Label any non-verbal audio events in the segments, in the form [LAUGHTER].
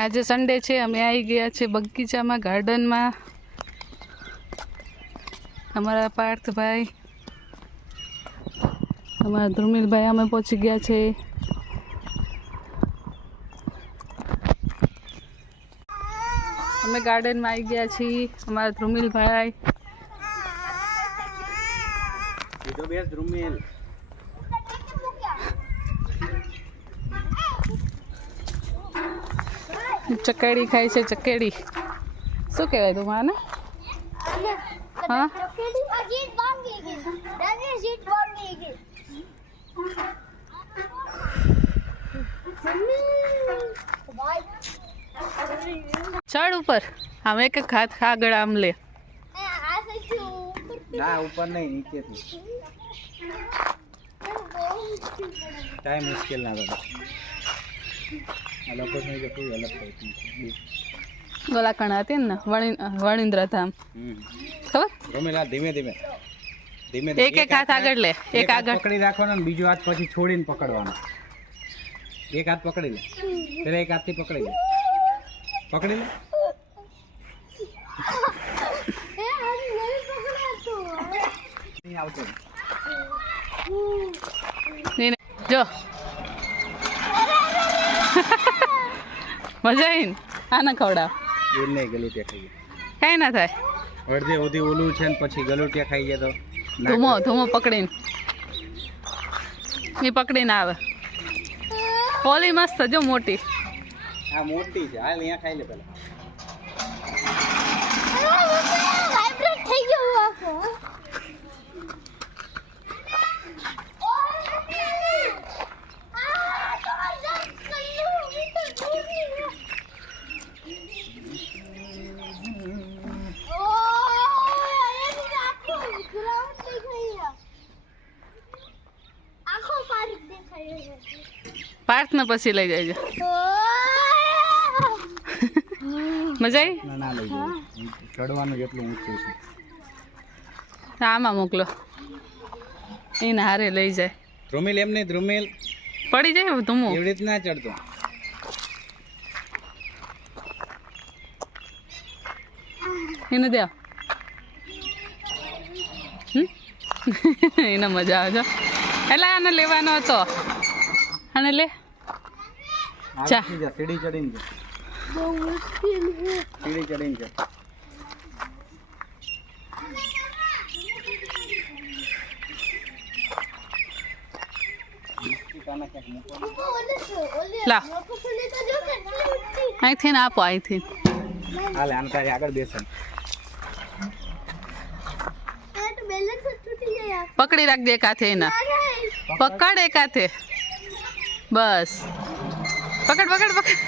આજે સન્ડે છે, અમે આવી ગયા છે બગીચામાં ગાર્ડનમાં અમારા પાર્થભાઈ, અમારા ધ્રુમિલભાઈ અમે પહોંચી ગયા છે. અમે ગાર્ડનમાં આવી ગયા છીએ, અમારા ધ્રુમિલભાઈ. ધ્રુમિલ. ચકેડી ખાય છે ચકેડી. શું કહેવાય તું માને? હા? ચડ ઉપર. આમ એક એક હાથ આગળ આમ લે. ના ઉપર નહીં નીચેથી. ટાઈમ મુશ્કેલ ના બને આ લોકો નહીં કોઈ અલગ થઈ ગોલા કણા હતી ને વણી વણિન્દ્ર ધામ ખબર? ધ્રુમિલ ધીમે ધીમે. ધીમે એક એક હાથ આગળ લે એક આગળ. પકડી રાખવાનો ને બીજો હાથ પછી છોડીને પકડવાનો. એક હાથ પકડી લે. પેલા એક હાથથી પકડી લે. પકડી લે. જો. [LAUGHS] મજા આવી ને આને ખવડાવ. દૂર નહીં ગલુટિયા ખાઈ કાંઈ ના થાય. અડધે સુધી ઓલું છે ને પછી ગલુટિયા ખાઈ ગયા તો ધૂમો ધૂમો પકડીને. એ પકડીને આવે. ઓલી મસ્ત જો મોટી. આ મોટી છે. હાલ અહીંયા ખાઈ લે પેલા વાઇબ્રેટ થઈ ગયું આખો આખો પાર્ક દેખાય છે પાર્થને પછી લઈ જાય મજા આવી? ના ના ચડવાનું જેટલું ઊંચું છે. આમાં મોકલો. એને હારે લઈ જાય. ધ્રુમિલ એમ નહીં ધ્રુમિલ. પડી જાય ધૂમો. એવી રીત ના ચડતો. એને દે? [LAUGHS] એને મજા આવે એટલે આને લેવાનો હતો. આને લે. ચા. આગળથી જા, સીડી ચડીને જા. બહુ મુશ્કેલ છે સીડી ચડીને જા. કાના ક્યાંક મૂકો. ઓલે છે ઓલે લાવ. લોકો પેલી તો જો કેટલી ઊંચી અહીંથી ને આપો અહીંથી હાલે આને તારી આગળ બેસે આ તો બેલેન્સ જ તૂટી જાય આ. પકડી રાખજે એક હાથે એના અરે, પકડ એક હાથે બસ પકડ પકડ પકડ.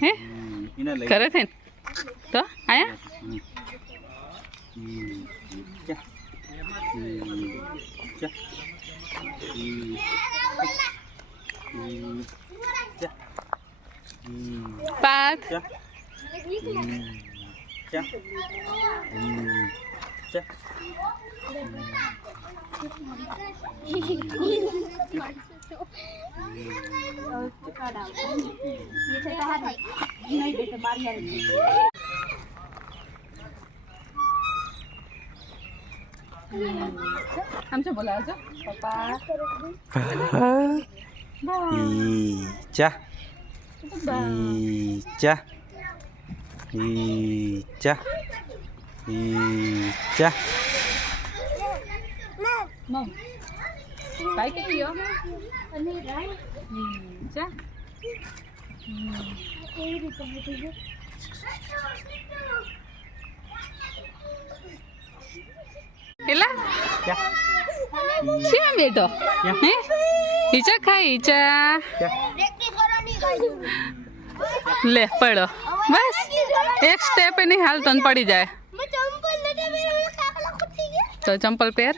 હે કરે છે તો આયા. પાથ જા. હમ. જા. હમ. જા. આમ છે બોલાવજો પપ્પા ઈ ચા હતી જો? એલા છે બેટો હે ઈચા ખાઈ ઈચા. લે પડો બસ એક સ્ટેપ એની હાલ તન પડી જાય મેં ચંપલ નતા પહેર્યા, મને કાકલા ખૂટી ગયા. તો ચંપલ પહેર.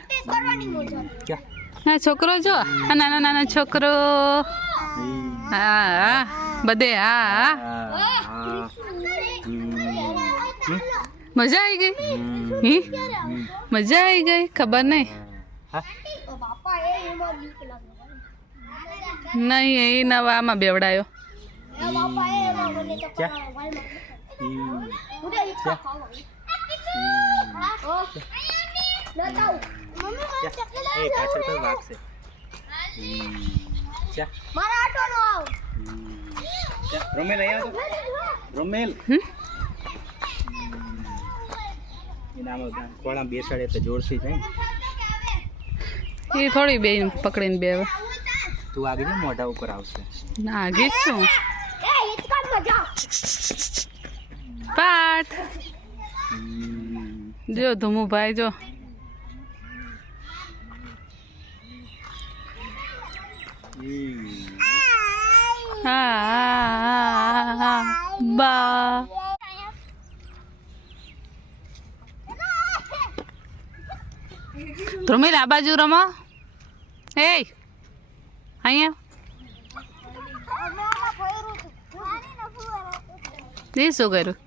ના છોકરો જો. આ નાના નાના છોકરો. હા હા. બધે હા મજા આવી ગઈ? હી? મજા આવી ગઈ? ખબર નહીં નહીં એ નવા આમાં બેવડાયો. એ બાપા એ એમાં મને તો ક્યાં? એ પાછળ તો વાગશે આવ. અહીંયા તો રોમેલ. બેસાડે તો જોરથી થાય એ થોડી બે પકડીને બે હવે. તું આગળ ને મોઢા ઉપર આવશે. ના આગી જ છું. પાઠ. જો ધુમુભાઈ જો હમ. હા હા, હા, હા. બા ધ્રુમિલ આ બાજુ રમો એ અહીંયા એ શું કર્યું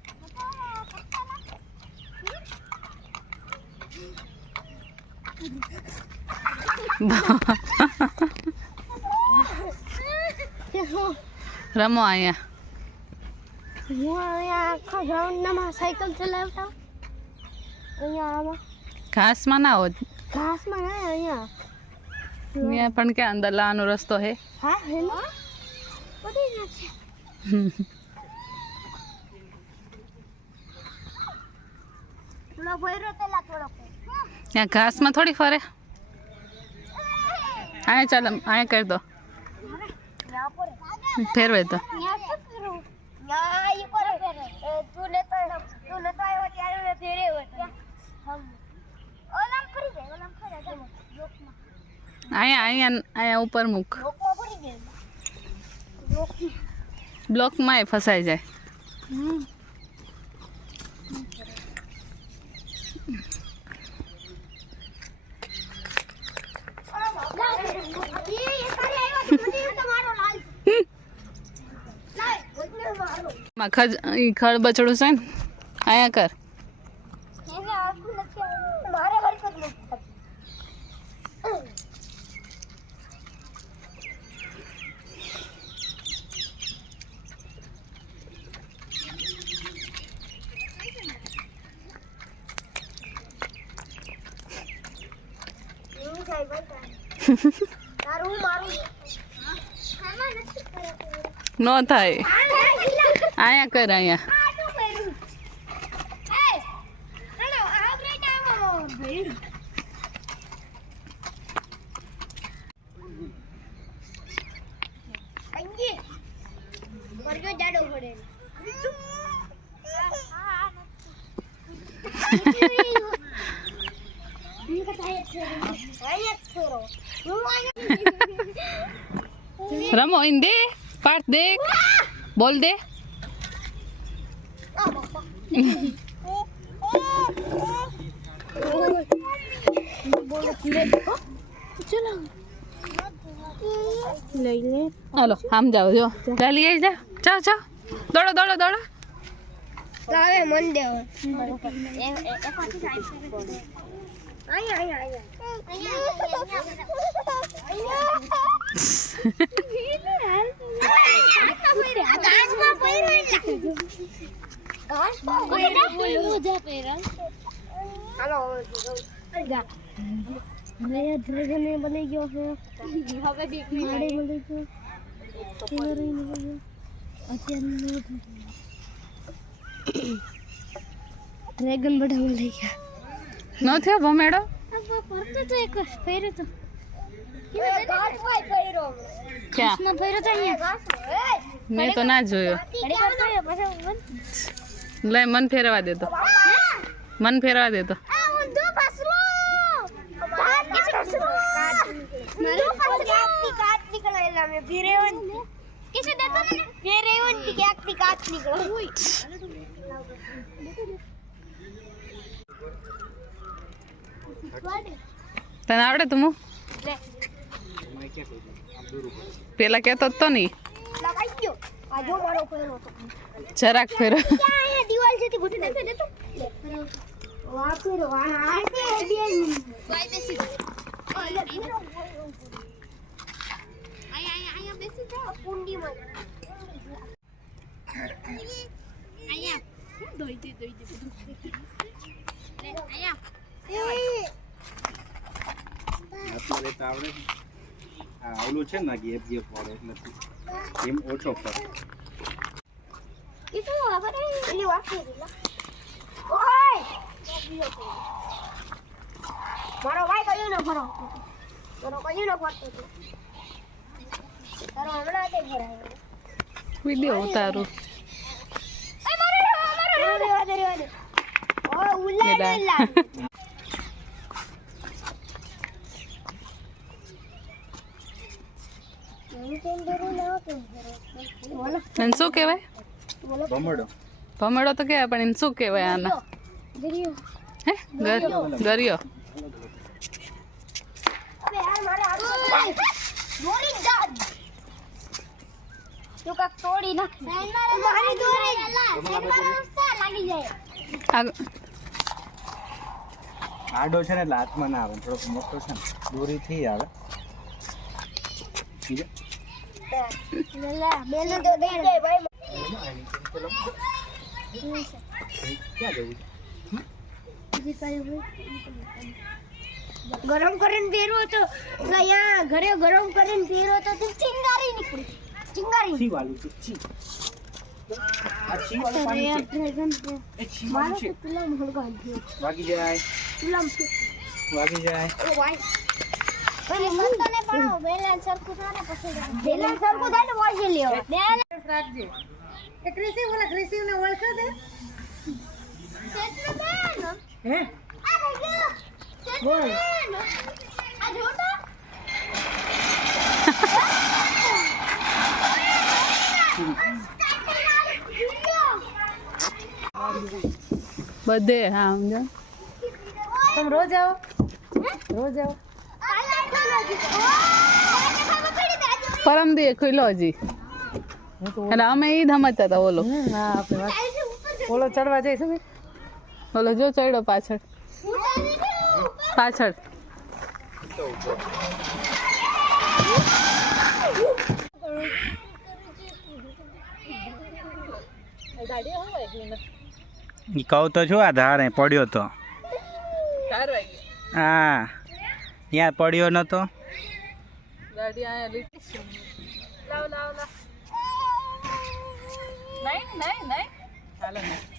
રમો અહીંયા. હું અહીંયા આખા ગ્રાઉન્ડમાં સાયકલ ચલાવતા. અહીંયા ઘાસમાં ના હોત. ઘાસમાં ના અહીંયા. અહીંયા પણ ક્યાં અંદર લાવવાનો રસ્તો હે? હા ઘાસમાં થોડી ફરે. અહીંયા ચાલ અહીંયા કરી દો. ફેરવે તો. અહીંયા અહીંયા અહીંયા ઉપર મૂક. ફરી બ્લોકમાં એ ફસાઈ જાય હમમાં ખજ ઈ ખડ બચડું છે ને અહીંયા કર મારે હરકત નથી થતી. એવું થાય ભાઈ ખળ બચડું છે આમાં આયા કર. [LAUGHS] ન થાય. આ ગિલા. અહીંયા કર આયા રમો ઇન દે પાઠ દેખ બોલ દે હાલો આમ જાઓ જો ચાલી આવી જા જાઓ જાઓ દોડો દોડો દોડો લાવે મન દેવ અહીંયા અહીંયા અહીંયા બની ગયો બની ગયો ડ્રેગન બધા લઈ ગયા ન થયો ભમેડો ફરતો એક ફેર્યો તો મેં તો ના. જોયો લઈ મન ફેરવા દે તો. મન ફેરવા દેતો તને આવડે તું. પેલા કહેતો હતો નહીં જરાક ફેરો ક્યાં અહીંયા દિવાલ છે તે ઘૂંટી દેતો દેતો લે વાહ ફેરો આ આ કે બેન બાય બેસી અહીંયા બેસી જાઓ કુંડીમાં અહીંયા ધોઈ દે ધોઈ દે બધું અહીંયા હાથમાં લેતા આવડે છે? આ આવલું છે ને ગેપ ગેપ વાળો, એટલે એમ ઓછો ફરક itu apa deh ini wakil oi! મારો ભાઈ કયું ન ભરો મારો કયું ન ભરતો તારો હમણાં તે ભરાયો વીડિયો ઉતારું એ મારે મારે રેવા દે રેવા દે ઓ ઉલ્લા ગેડા. ઉલ્લા બોલો શું કહેવાય ભમરડો તો કહેવાય પણ એને શું કહેવાય આના હે ગર- ગરિયો અબે યાર મારે આડું દોરી દાદ તું કાક તોડી નાખ મારી દોરી લાગી જાય આગ- આડો છે ને એટલે હાથમાં ના આવે થોડોક મોટો છે ને દોરીથી આવે બીજો ગરમ કરીને પહેરો તો અહીંયા ઘરે ગરમ કરીને પહેરો તો તે ચિંગારી નીકળી. ચિંગારી. સી વાલું છે? સી આ સી વાળું પાણી છે? એ સી વાળું છે? પેલા ગયો. વાગી જાય. પેલા વાગી જાય. એ વાય. બેલેન્સ સરખું થાય ને પછી બેલેન્સ સરખું થાય ને વાજી લ્યો. બેલેન્સ રાખજે. એ ક્રિસી ઓલા ક્રિસી ને ઓળખે છે? કેટલું બેન હે? આ ભાઈ કેટલું બેન આ જોતો બધે હા સમજો. તમે રોજ આવો. રોજ આવો. પરમ દે ખુલ્લો હજી. એટલે અમે ઈ જ સમજતા હતા ઓલો. ઓલો ચડવા જઈશું ઓલો જો ચડ્યો પાછળ. પાછળ. કહું તો છું આ ધારે પડ્યો તો. હા. ત્યાં પડ્યો નતો. ગાડી અહીંયા લીધી. લાવ લાવ લાવ. નહીં નહીં નહીં. હાલો નહીં.